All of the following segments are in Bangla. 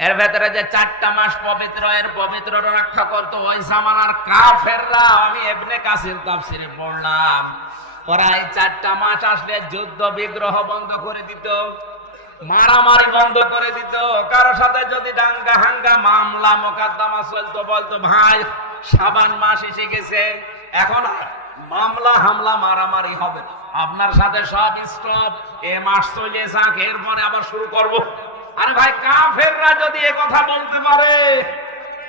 এর ভেতরে যে চারটা মাস পবিত্র, এর পবিত্র রক্ষা করতো ওই জামানার কাফেররা, আমি এমনি কাসির তাফসিরে পড়লাম। ওরা এই চারটা মাস আসলে যুদ্ধ, বিগ্রহ বন্ধ করে দিত, মারামারি বন্ধ করে দিত। কারোর সাথে যদি ডাঙ্গা হাঙ্গা মামলা মোকদ্দমা চলতো, বলতো, ভাই, সাবান মাস এসে গেছে, এখন মামলা হামলা মারামারি হবে আপনার সাথে সব স্টপ এ মাস চলে যাক, এরপরে আবার শুরু করব। আরে ভাই, কাফেররা যদি এ কথা বলতে পারে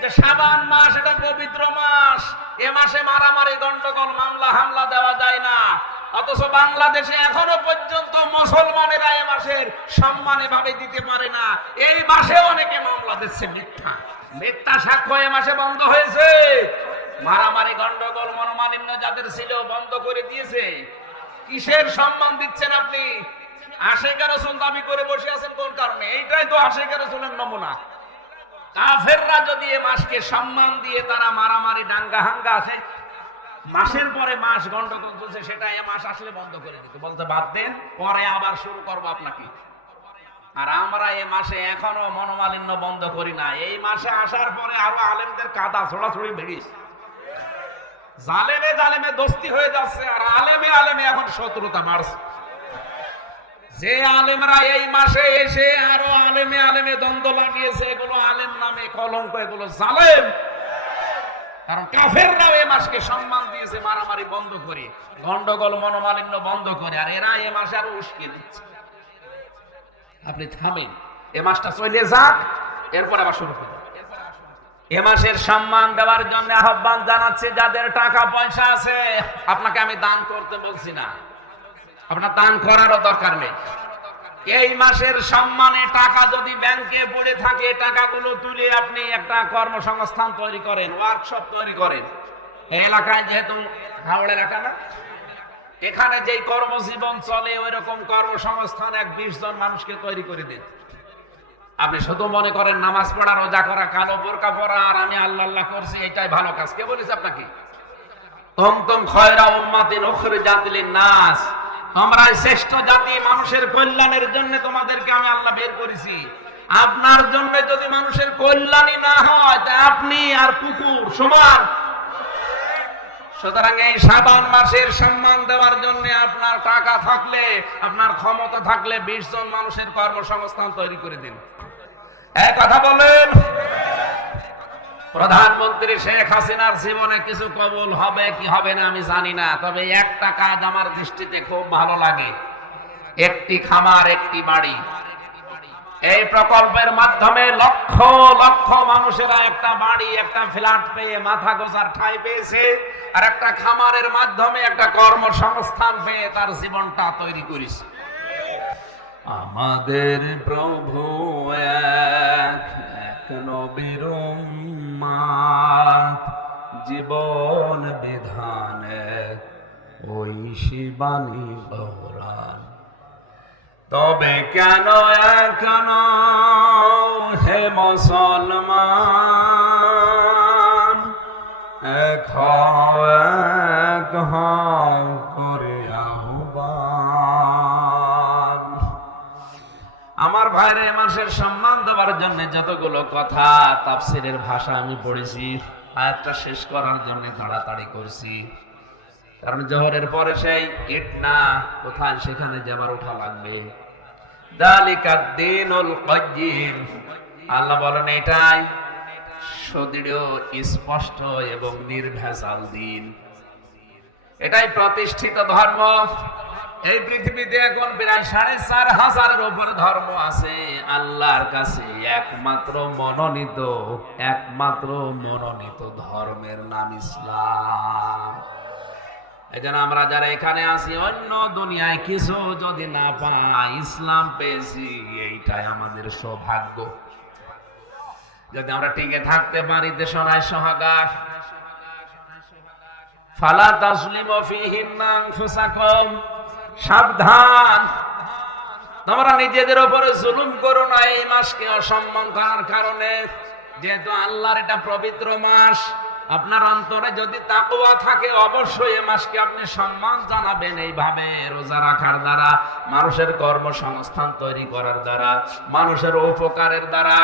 যে সাবান মাস, এটা পবিত্র মাস, এ মাসে মারামারি গন্ডগোল মামলা, হামলা দেওয়া যায় না। অথচ বাংলাদেশে এখনও পর্যন্ত মুসলমানেরা এ মাসের সম্মান এভাবে দিতে পারে না। এই মাসে অনেকে মামলা দিচ্ছে, মিথ্যা। মিথ্যা সাক্ষ্য এ মাসে বন্ধ হয়েছে। মারামারি গন্ডগোল মনোমালিন্য যাদের ছিল বন্ধ করে দিয়েছে। কিসের সম্মান দিচ্ছেন আপনি? আশেখ রসুল দাবি করে বসে আছেন কোন কারণে? এইটাই তো আশেখ রসুলের নমুনা। কাফেররা যদি এ মাসকে সম্মান দিয়ে তারা মারামারি ডাঙ্গা হাঙ্গা আছে, মাসের পরে মাস চলছে সেটা এ মাস আসলে বন্ধ করে বলতে বাদ দেন, পরে আবার শুরু করব আপনাকে। আর আমরা এ মাসে এখনও মনোমালিন্য বন্ধ করি না। এই মাসে আসার পরে আরও আলেমদের কাদা ছড়াছড়ি বেরিয়েছে। জালেমে জালেমে দোস্তি হয়ে যাচ্ছে, আর আলেমে আলেমে এখন শত্রুতা বাড়ছে। যে আলেমরা এই মাসে এসে আরও আলেমে আলেমে দ্বন্দ্ব লাগিয়েছে, এগুলো আলেম নামে কলঙ্ক, এগুলো জালেম। কারণ কাফেররাও এই মাসকে সম্মান দিয়েছে, মারামারি বন্ধ করে, গন্ডগোল, মনোমালিন্য বন্ধ করে, আর এরা এ মাসে আরও উস্কে দিচ্ছে। আপনি থামেন, এ মাসটা চলে যাক, এরপর আবার শুরু করুন এ মাসের সম্মান দেওয়ার জন্য আহ্বান জানাচ্ছি, যাদের টাকা পয়সা আছে, আপনাকে আমি দান করতে বলছি না। আপনার দান করারও দরকার নেই। এই মাসের সম্মানে টাকা যদি ব্যাংকে পড়ে থাকে, টাকাগুলো তুলে আপনি একটা কর্মসংস্থান তৈরি করেন ওয়ার্কশপ তৈরি করেন। এলাকায় যেহেতু হাওড় এলাকা না, এখানে যেই কর্মজীবন চলে ওই রকম কর্মসংস্থান এক বিশ জন মানুষকে তৈরি করে দিন। আপনি শুধু মনে করেন নামাজ পড়া, রোজা করা, কালো বোরকা পড়া আর আমি আল্লাহ আল্লাহ করছি, এটাই ভালো কাজ। কে বলেছে আপনাকে? তম খয়রা উম্মাতিন উখরে জাতিলিন নাস তোমরা শ্রেষ্ঠ জাতি, মানুষের কল্যাণের জন্য তোমাদেরকে আমি আল্লাহ বের করেছি। আপনার জন্য যদি মানুষের কল্যাণই না হয় তা আপনি আর কুকুর সমান। সুতরাং এই সাবান মাসের সম্মান দেওয়ার জন্য আপনার টাকা থাকলে, আপনার ক্ষমতা থাকলে বিশ জন মানুষের কর্মসংস্থান তৈরি করে দিন। এক কথা বলেন। প্রধানমন্ত্রী শেখ হাসিনার জীবনে কিছু কবুল হবে কি হবে না আমি জানি না, তবে একটা কাজ আমার দৃষ্টিতে খুব ভালো লাগে। একটি খামার, একটি বাড়ি। এই প্রকল্পের মাধ্যমে লক্ষ লক্ষ মানুষেরা একটা বাড়ি, একটা ফ্ল্যাট পেয়ে মাথা গোজার ঠাঁই পেয়েছে, আর একটা খামারের মাধ্যমে একটা কর্মসংস্থান পেয়ে তার জীবনটা তৈরি করেছে। আমাদের প্রভু এক এক নবীর উম্মাত, জীবন বিধান ওই শিবানী বহরান তবে কেন কেন হে মুসলমান এক করে আহ্বান। আমার ভাইরে মাসের সম্মান দেওয়ার জন্য যতগুলো কথা তাফসিরের ভাষা আমি পড়েছি, আয়াতটা শেষ করার জন্য তাড়াতাড়ি করছি। কারণ জোহরের পরে সেই ইট না, কোথায় সেখানে যাবার ওঠা লাগবে। দালিকাদ দিনুল কাইয়্যিম। আল্লাহ বলেন এটাই সুদৃঢ়, স্পষ্ট এবং নির্ভেজাল দিন। এটাই প্রতিষ্ঠিত ধর্ম। এই পৃথিবীতে এখন প্রায় সাড়ে চার হাজারের উপর ধর্ম আছে। আল্লাহর কাছে একমাত্র মনোনীত একমাত্র মনোনীত ধর্মের নাম ইসলাম। এই জন্য আমরা যারা এখানে আছি, অন্য দুনিয়ায় কিছু যদি না পাই, ইসলাম পেয়েছি, এইটাই আমাদের সৌভাগ্য। যদি আমরা টিকে থাকতে পারি, দেশনায় সহাগার ফালা তাসলিমু আনফুসাকুম। সাবধান। তোমরা নিজেদের উপরে জুলুম করো না, এই মাসকে অসম্মান করার কারণে। যেহেতু আল্লাহর এটা পবিত্র মাস, আপনার অন্তরে যদি তাকওয়া থাকে, অবশ্যই এই মাসকে আপনি সম্মান জানাবেন এইভাবে রোজা রাখার দ্বারা, মানুষের কর্মসংস্থান তৈরি করার দ্বারা, মানুষের উপকারের দ্বারা।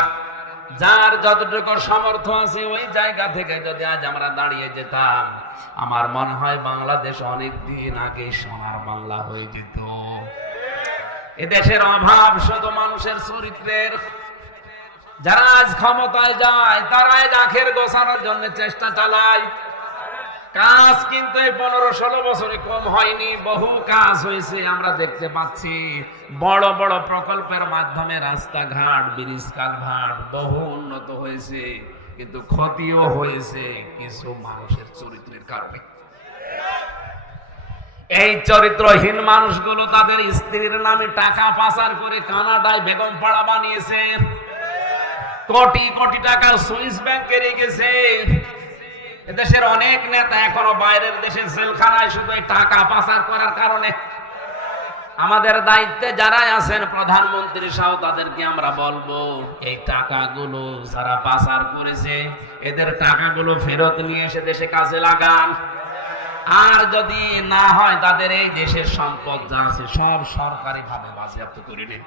যার যতটুকু সামর্থ্য আছে ওই জায়গা থেকে যদি আজ আমরা দাঁড়িয়ে যেতাম, আমার মনে হয় বাংলাদেশ অনেক দিন আগে সোনার বাংলা হয়ে যেত। এদেশের অভাব শুধু মানুষের চরিত্রের। যারা আজ ক্ষমতায় যায়, তারাই আখের গোছানোর জন্য চেষ্টা চালায়। কাজ কিন্তু এই পনেরো ষোলো বছরে কম হয়নি, বহু কাজ হয়েছে, আমরা দেখতে পাচ্ছি। বড় বড় প্রকল্পের মাধ্যমে রাস্তাঘাট, ব্রিজ কালভার্ট বহু উন্নত হয়েছে, কিন্তু ক্ষতিও হয়েছে কিছু মানুষের চরিত্রের কারণে। এই চরিত্রহীন মানুষগুলো তাদের স্ত্রীর নামে টাকা পাচার করে কানাডায় বেগম পাড়া বানিয়েছে। কোটি কোটি টাকা সুইস ব্যাংকে রেখেছে। এদেশের অনেক নেতা এখনও বাইরের দেশে জেলখানায় শুধু টাকা পাচার করার কারণে। আমাদের দায়িত্বে যারাই আছেন প্রধানমন্ত্রী সহ, তাদেরকে আমরা বলব, এই টাকাগুলো যারা পাচার করেছে, এদের টাকাগুলো ফেরত নিয়ে এসে দেশে কাজে লাগান। আর যদি না হয়, তাদের এই দেশের সম্পদ যা আছে সব সরকারি ভাবে বাজেয়াপ্ত করে নিন।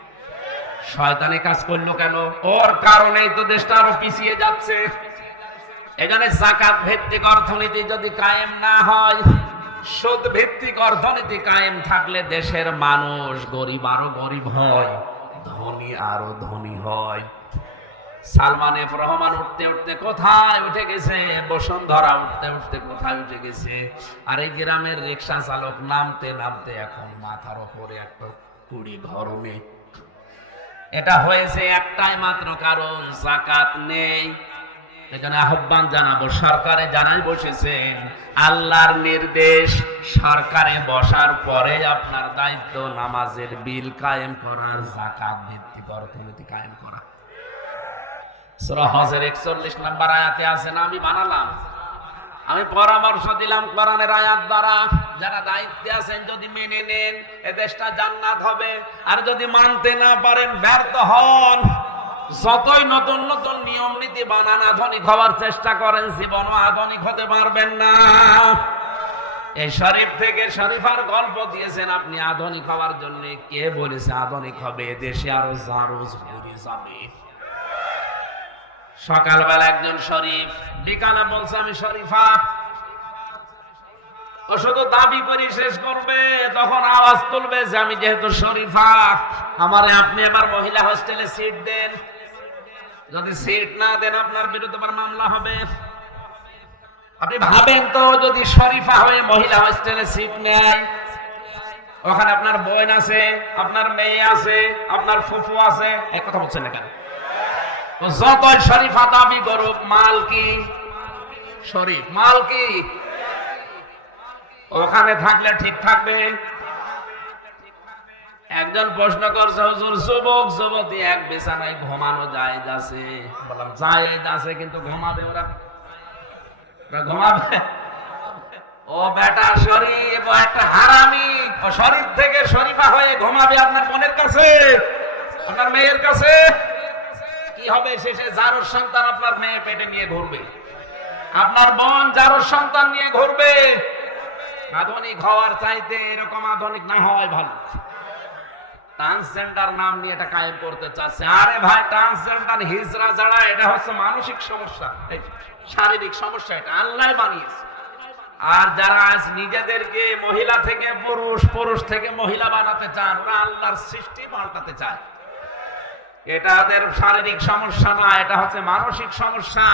শয়তানি কাজ করল কেন? ওর কারণেই তো দেশটা আরও পিছিয়ে যাচ্ছে। এখানে জাকাত ভিত্তিক অর্থনীতি যদি কায়েম না হয়, সুদ ভিত্তিক অর্থনীতি কায়েম থাকলে দেশের মানুষ গরিব আরও গরিব হয়, ধনী আরও ধনী হয়। সালমান রহমান উঠতে উঠতে কোথায় উঠে গেছে? বসুন্ধরা উঠতে উঠতে কোথায় উঠে গেছে? আর এই গ্রামের রিক্সা চালক নামতে নামতে এখন মাথার ওপরে একটা কুড়ি ঘর এটা হয়েছে একটাই মাত্র কারণ জাকাত নেই। এখানে আহ্বান জানাব, সরকারে জানাই বসেছেন আল্লাহর নির্দেশ, সরকারে বসার পরে আপনার দায়িত্ব নামাজের বিল কায়েম করার জাকাত ভিত্তিক অর্থনীতি কায়েম করা। হজের 41 নাম্বার আয়াতে আছে না, আমি বানালাম। আমি পরামর্শ দিলাম কোরআনের আয়াত দ্বারা, যারা দায়িত্বে আছেন যদি মেনে নেন, এ দেশটা জান্নাত হবে। আর যদি মানতে না পারেন, ব্যর্থ হন। যতই নতুন নতুন নিয়ম নীতি বানান আধুনিক হওয়ার চেষ্টা করেন, জীবনও আধুনিক হতে পারবেন না। এই শরীফ থেকে শরীফার গল্প দিয়েছেন আপনি, আধুনিক হওয়ার জন্য কে বলেছে আধুনিক হবে? দেশে আরও জারোজ ঘুরে যাবে। সকালবেলা একজন শরীফ, বিকালে বলছে, আমি শরীফা, ও শুধু দাবি করি শেষ করবে, তখন আওয়াজ তুলবে যে, আমি যেহেতু শরীফা, আমারে আপনি এবার মহিলা হোস্টেলে সিট দেন। যদি সিট না দেন আপনার বিরুদ্ধে মামলা হবে। আপনি ভাবেন তো, যদি শরীফা হয়ে মহিলা হোস্টেলে সিট নেয়, ওখানে আপনার বোন আছে, আপনার মেয়ে আছে, আপনার ফুফু আছে, এক কথা বলছেন না কেন? যত শরীফা দাবি করুক, মাল কি? শরীফ, মাল কি? ওখানে থাকলে ঠিক থাকবে। একজন প্রশ্ন করছে, হুজুর, যুবক, যুবতী, এক বিছানায় ঘুমানো যায় যাচ্ছে বললাম যায় যাচ্ছে কিন্তু ঘুমাবে ওরা। ঘুমাবে? ও বেটা শরীফ, ও একটা হারামি, ও থেকে শরীফা হয়ে ঘুমাবে আপনার বোনের কাছে? আপনার মেয়ের কাছে? কি হবে শেষে? জারোর সন্তান আপনার মেয়ে পেটে নিয়ে ঘুরবে। আপনার বোন জারোর সন্তান নিয়ে ঘুরবে। আধুনিক হওয়ার চাইতে এরকম আধুনিক না হয় ভালো। ট্রান্সজেন্ডার নাম নিয়ে এটা কায়েম করতে চাচ্ছে। আরে ভাই, ট্রান্সজেন্ডার হিজরা যারা, এটা হচ্ছে মানসিক সমস্যা। শারীরিক সমস্যা এটা, আল্লাহ বানিয়েছে। আর যারা আজ নিজেদেরকে মহিলা থেকে পুরুষ পুরুষ থেকে মহিলা বানাতে চান, ওরা আল্লাহর সৃষ্টি পাল্টাতে চায়। এটা ওদের শারীরিক সমস্যা না, এটা হচ্ছে মানসিক সমস্যা।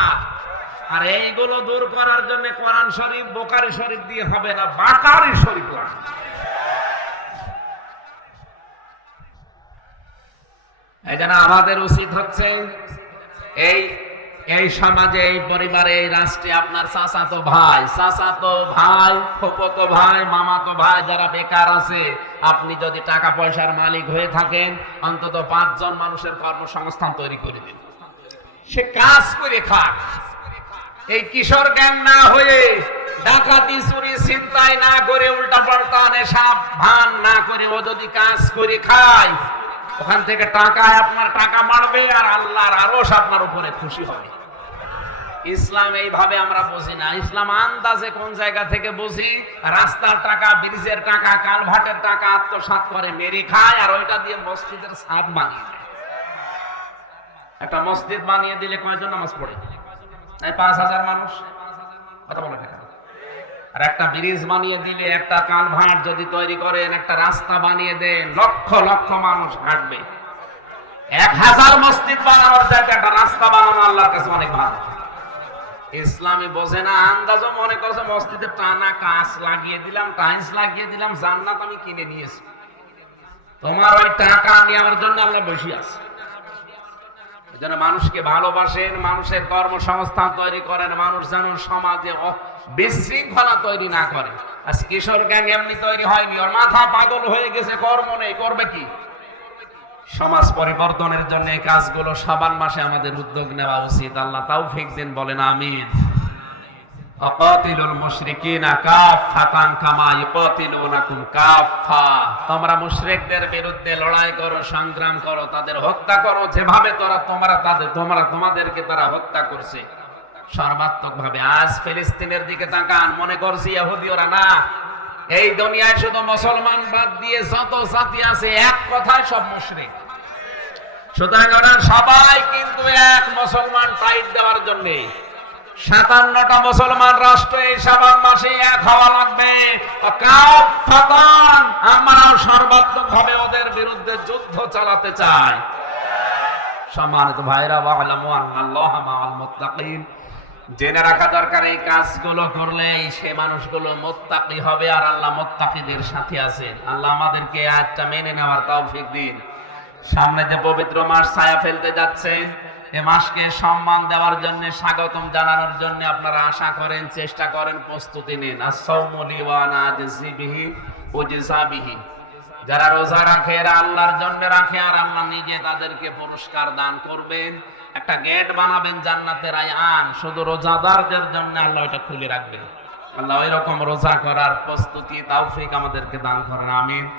আর এইগুলো দূর করার জন্য কোরআন শরীফ, বোকারি শরীফ দিয়ে হবে না, বাকারি শরীফ লাগবে এই জন্য আমাদের উচিত হচ্ছে এই এই সমাজে, এই পরিবারে, এই রাষ্ট্রে আপনার চাচাতো ভাই চাচাতো ভাই ফুপতো ভাই, মামাতো ভাই যারা বেকার আছে, আপনি যদি টাকা পয়সার মালিক হয়ে থাকেন, অন্তত পাঁচজন মানুষের কর্মসংস্থান তৈরি করে দিন। সে কাজ করে খাক। এই কিশোর জ্ঞান না হয়ে ডাকাতি, চুরি চিন্তাই না করে উল্টা পাল্টা নেশা, ভান না করে ও যদি কাজ করে খায় ওখান থেকে টাকায় আপনার টাকা মারবে আর আল্লাহর আরস আপনার উপরে খুশি হবে। ইসলাম এইভাবে আমরা বুঝি না। ইসলাম আন্দাজে কোন জায়গা থেকে বুঝি? রাস্তার টাকা, ব্রিজের টাকা কালভাটের টাকা আত্মসাৎ করে মেরে খায় আর ওইটা দিয়ে মসজিদের ছাদ বানিয়ে দেয়। একটা মসজিদ বানিয়ে দিলে কয়জন নামাজ পড়ে? পাঁচ হাজার মানুষ। কথা বলে? আর একটা ব্রিজ বানিয়ে দিলে, একটা কালভার্ট যদি তৈরি করেন, একটা রাস্তা বানিয়ে দেন, লক্ষ লক্ষ মানুষ হাঁটবে। এক হাজার মসজিদ বানানোর চাইতে একটা রাস্তা বানানো আল্লাহর কাছে অনেক ভালো। ইসলামী বোঝে না, আন্দাজও মনে করছে মসজিদে টানা কাঁচ লাগিয়ে দিলাম, টাইলস লাগিয়ে দিলাম, জান্নাত আমি কিনে নিয়েছি। তোমার ওই টাকা নেওয়ার জন্য আল্লাহ বসে আছে। জন্য মানুষকে ভালোবাসেন, মানুষের কর্মসংস্থান তৈরি করেন, মানুষ যেন সমাজে বিশৃঙ্খলা তৈরি না করে। আজ কিশোর গ্যাং এমনি তৈরি হয়নি, ওর মাথা পাগল হয়ে গেছে, কর্ম নেই, করবে কি? সমাজ পরিবর্তনের জন্য এই কাজগুলো সাবান মাসে আমাদের উদ্যোগ নেওয়া উচিত। আল্লাহ তাও ফেক দিন, বলেন আমিন। অকাতিলুল মুশরিকিনা আজ ফিলিস্তিনের দিকে তাকান, মনে করছি ইহুদি ওরা না। এই দুনিয়ায় শুধু মুসলমান বাদ দিয়ে যত জাতি আছে, এক কথায় সব মুশরিক। সুতরাং সবাই কিন্তু এক মুসলমান টাইট দেওয়ার জন্য সাতান্নটা মুসলমান রাষ্ট্র এই মাসে এক হওয়া লাগবে। আমরাও সর্বাত্মক ভাবে ওদের বিরুদ্ধে যুদ্ধ চালাতে চাই। সম্মানিত ভাইরা, ওয়ালামু আন্নাল্লাহ মাআল জেনে রাখা দরকার, এই কাজগুলো করলে সে মানুষগুলো মোত্তাকি হবে আর আল্লাহ মোত্তাকিদের সাথে আছেন আল্লাহ আমাদেরকে আজটা মেনে নেওয়ার তৌফিক দিন। সামনে যে পবিত্র মাস ছায়া ফেলতে যাচ্ছেন এ মাসকে সম্মান দেওয়ার জন্য, স্বাগতম জানানোর জন্য আপনারা আশা করেন, চেষ্টা করেন, প্রস্তুতি নিন। যারা রোজা রাখে, এরা আল্লাহর জন্য রাখে, আর আল্লাহ নিজে তাদেরকে পুরস্কার দান করবেন। একটা গেট বানাবেন জান্নাতের আয়ান, শুধু রোজাদারদের জন্য আল্লাহ এটা খুলে রাখবেন। আল্লাহ ওই রকম রোজা করার প্রস্তুতি তাওফিক আমাদেরকে দান করেন, আমিন।